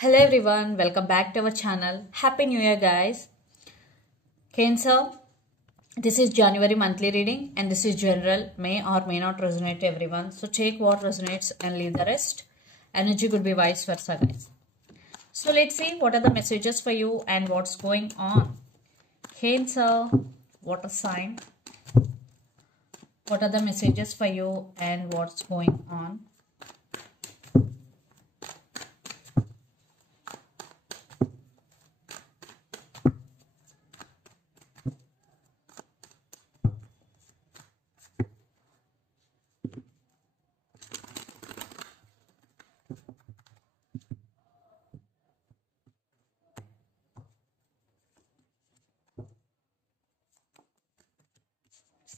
Hello everyone, welcome back to our channel. Happy New Year guys. Cancer, this is January monthly reading and this is general, may or may not resonate to everyone. So take what resonates and leave the rest. Energy could be vice versa guys. So let's see what are the messages for you and what's going on. Cancer, water sign. What are the messages for you and what's going on?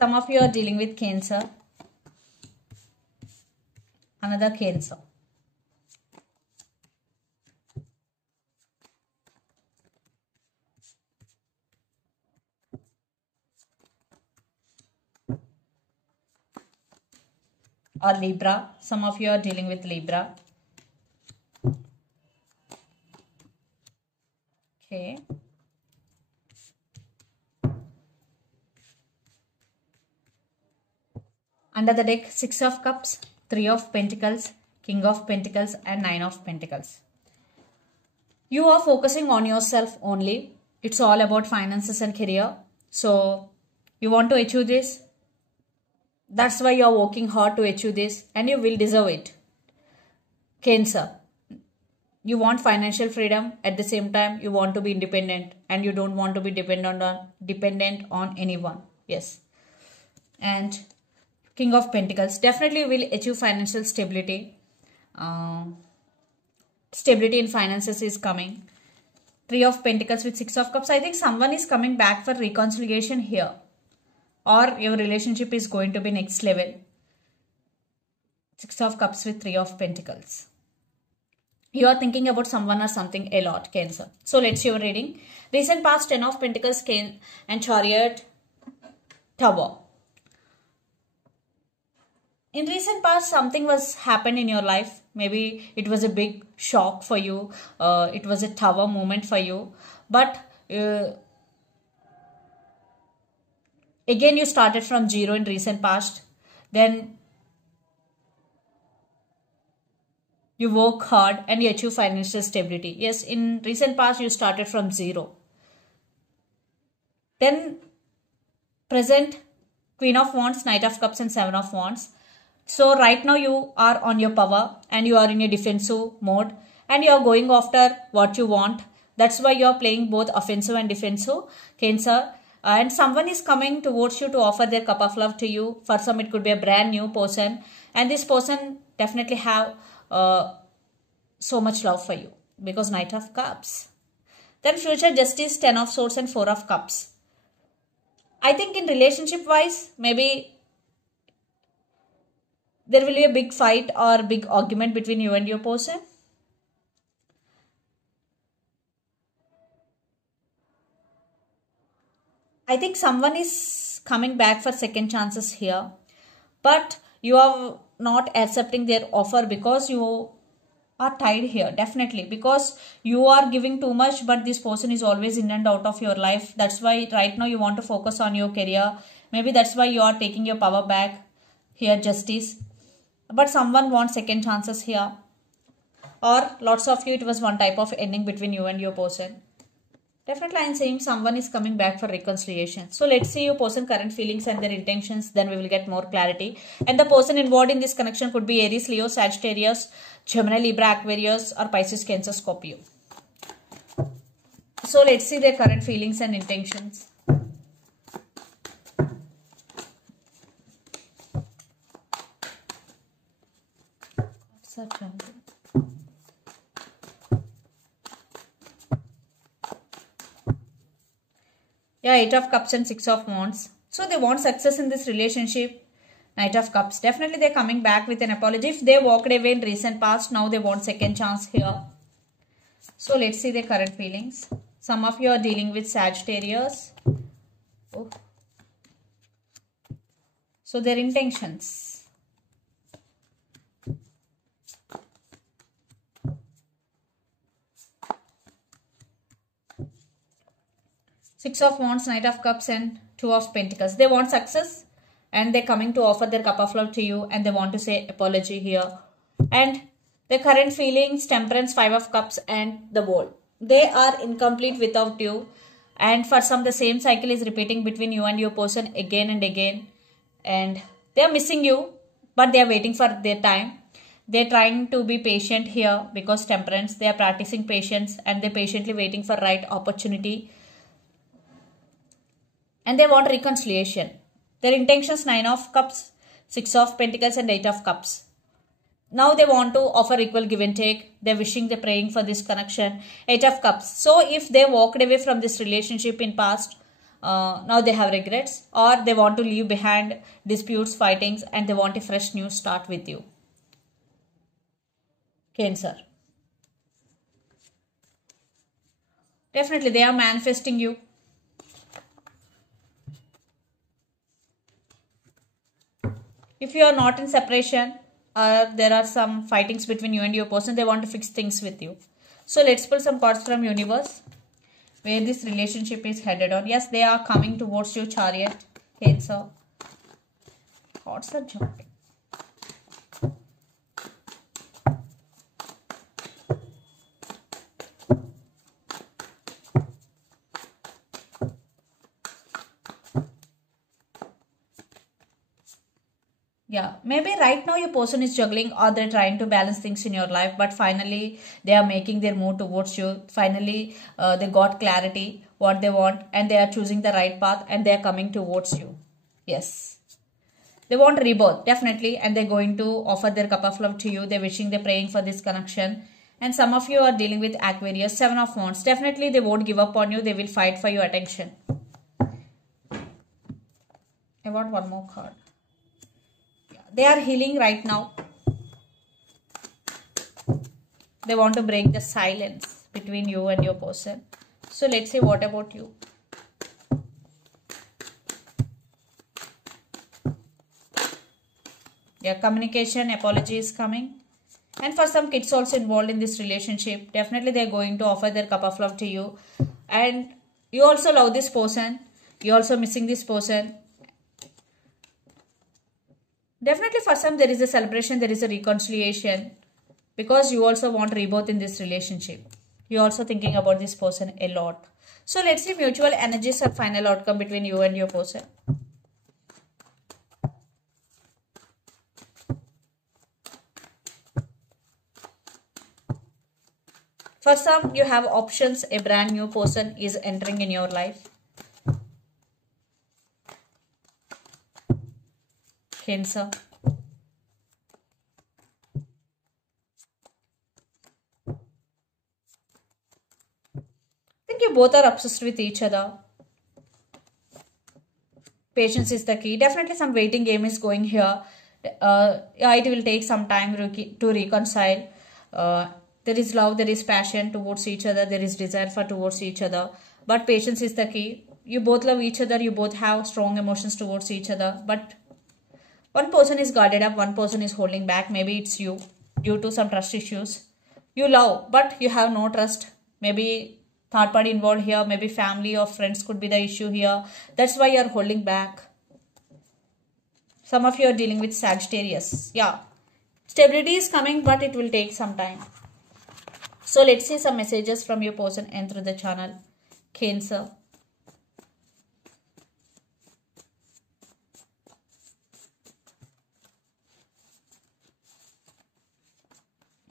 Some of you are dealing with Cancer. Another Cancer. Or Libra. Some of you are dealing with Libra. Okay. Under the deck, 6 of Cups, 3 of Pentacles, King of Pentacles and 9 of Pentacles. You are focusing on yourself only. It's all about finances and career. So, you want to achieve this. That's why you are working hard to achieve this and you will deserve it. Cancer. You want financial freedom. At the same time, you want to be independent and you don't want to be dependent on anyone. Yes. And King of Pentacles. Definitely will achieve financial stability. Stability in finances is coming. 3 of Pentacles with 6 of Cups. I think someone is coming back for reconciliation here. Or your relationship is going to be next level. 6 of Cups with 3 of Pentacles. You are thinking about someone or something a lot, Cancer. So let's see your reading. Recent past, 10 of Pentacles, and Chariot, Tower. In recent past, something was happened in your life. Maybe it was a big shock for you. It was a tower moment for you. But again, you started from zero in recent past. Then you work hard and you achieve financial stability. Yes, in recent past, you started from zero. Then present, Queen of Wands, Knight of Cups and 7 of Wands. So right now you are on your power and you are in a defensive mode and you are going after what you want. That's why you are playing both offensive and defensive, Cancer. And someone is coming towards you to offer their cup of love to you. For some it could be a brand new person. And this person definitely have so much love for you. Because Knight of Cups. Then future justice, 10 of Swords and 4 of Cups. I think in relationship wise, maybe there will be a big fight or big argument between you and your person. I think someone is coming back for second chances here. But you are not accepting their offer because you are tied here. Definitely. Because you are giving too much but this person is always in and out of your life. That's why right now you want to focus on your career. Maybe that's why you are taking your power back. Here justice. But someone wants second chances here. Or lots of you, it was one type of ending between you and your person. Definitely I am saying someone is coming back for reconciliation. So let's see your person current feelings and their intentions. Then we will get more clarity. And the person involved in this connection could be Aries, Leo, Sagittarius, Gemini, Libra, Aquarius or Pisces, Cancer, Scorpio. So let's see their current feelings and intentions. Yeah, 8 of Cups and 6 of Wands. So they want success in this relationship. Knight of Cups. Definitely they're coming back with an apology. If they walked away in recent past, now they want second chance here. So let's see their current feelings. Some of you are dealing with Sagittarius. Oh. So their intentions. Six of Wands, Knight of Cups and Two of Pentacles. They want success and they're coming to offer their cup of love to you and they want to say apology here. And their current feelings, Temperance, Five of Cups and the World. They are incomplete without you. And for some, the same cycle is repeating between you and your person again and again. And they are missing you, but they are waiting for their time. They're trying to be patient here because Temperance, they are practicing patience and they're patiently waiting for right opportunity. And they want reconciliation. Their intentions, Nine of Cups, Six of Pentacles and Eight of Cups. Now they want to offer equal give and take. They're wishing, they're praying for this connection. Eight of Cups. So if they walked away from this relationship in past, now they have regrets, or they want to leave behind disputes, fightings, and they want a fresh new start with you. Cancer. Definitely they are manifesting you. If you are not in separation, there are some fightings between you and your person, they want to fix things with you. So let's pull some cards from universe where this relationship is headed on. Yes, they are coming towards you, Chariot, Cancer. Cards are jumping. Yeah, maybe right now your person is juggling or they're trying to balance things in your life, but finally they are making their move towards you. Finally, they got clarity what they want and they are choosing the right path and they are coming towards you. Yes. They want rebirth, definitely, and they're going to offer their cup of love to you. They're wishing, they're praying for this connection. And some of you are dealing with Aquarius, Seven of Wands. Definitely, they won't give up on you. They will fight for your attention. I want one more card. They are healing right now. They want to break the silence between you and your person. So let's see, what about you? Yeah, communication, apology is coming. And for some kids also involved in this relationship, definitely they're going to offer their cup of love to you. And you also love this person. You're also missing this person. Definitely for some there is a celebration, there is a reconciliation because you also want rebirth in this relationship. You're also thinking about this person a lot. So let's see mutual energies or final outcome between you and your person. For some you have options, a brand new person is entering in your life. Cancer. I think you both are obsessed with each other. Patience is the key. Definitely some waiting game is going here. Yeah, it will take some time to reconcile. There is love, there is passion towards each other, there is desire for towards each other. But patience is the key. You both love each other, you both have strong emotions towards each other. But one person is guarded up, one person is holding back. Maybe it's you due to some trust issues. You love, but you have no trust. Maybe third party involved here, maybe family or friends could be the issue here. That's why you're holding back. Some of you are dealing with Sagittarius. Yeah, stability is coming, but it will take some time. So let's see some messages from your person and through the channel. Cancer.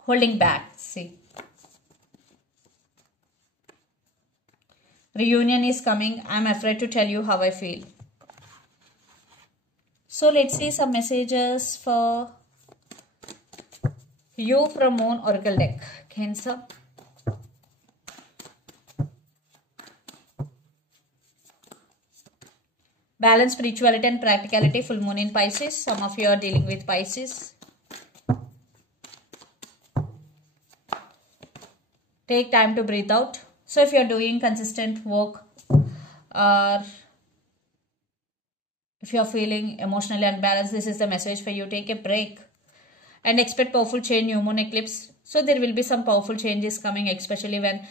Holding back, see. Reunion is coming. I'm afraid to tell you how I feel. So let's see some messages for you from Moon Oracle deck. Cancer. Balance, spirituality and practicality. Full moon in Pisces. Some of you are dealing with Pisces. Take time to breathe out. So if you are doing consistent work or if you are feeling emotionally unbalanced, this is the message for you. Take a break and expect powerful change, new moon eclipse. So there will be some powerful changes coming, especially when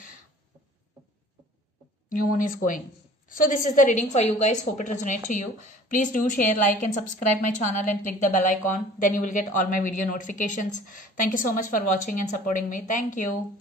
new moon is going. So this is the reading for you guys. Hope it resonates to you. Please do share, like and subscribe my channel and click the bell icon. Then you will get all my video notifications. Thank you so much for watching and supporting me. Thank you.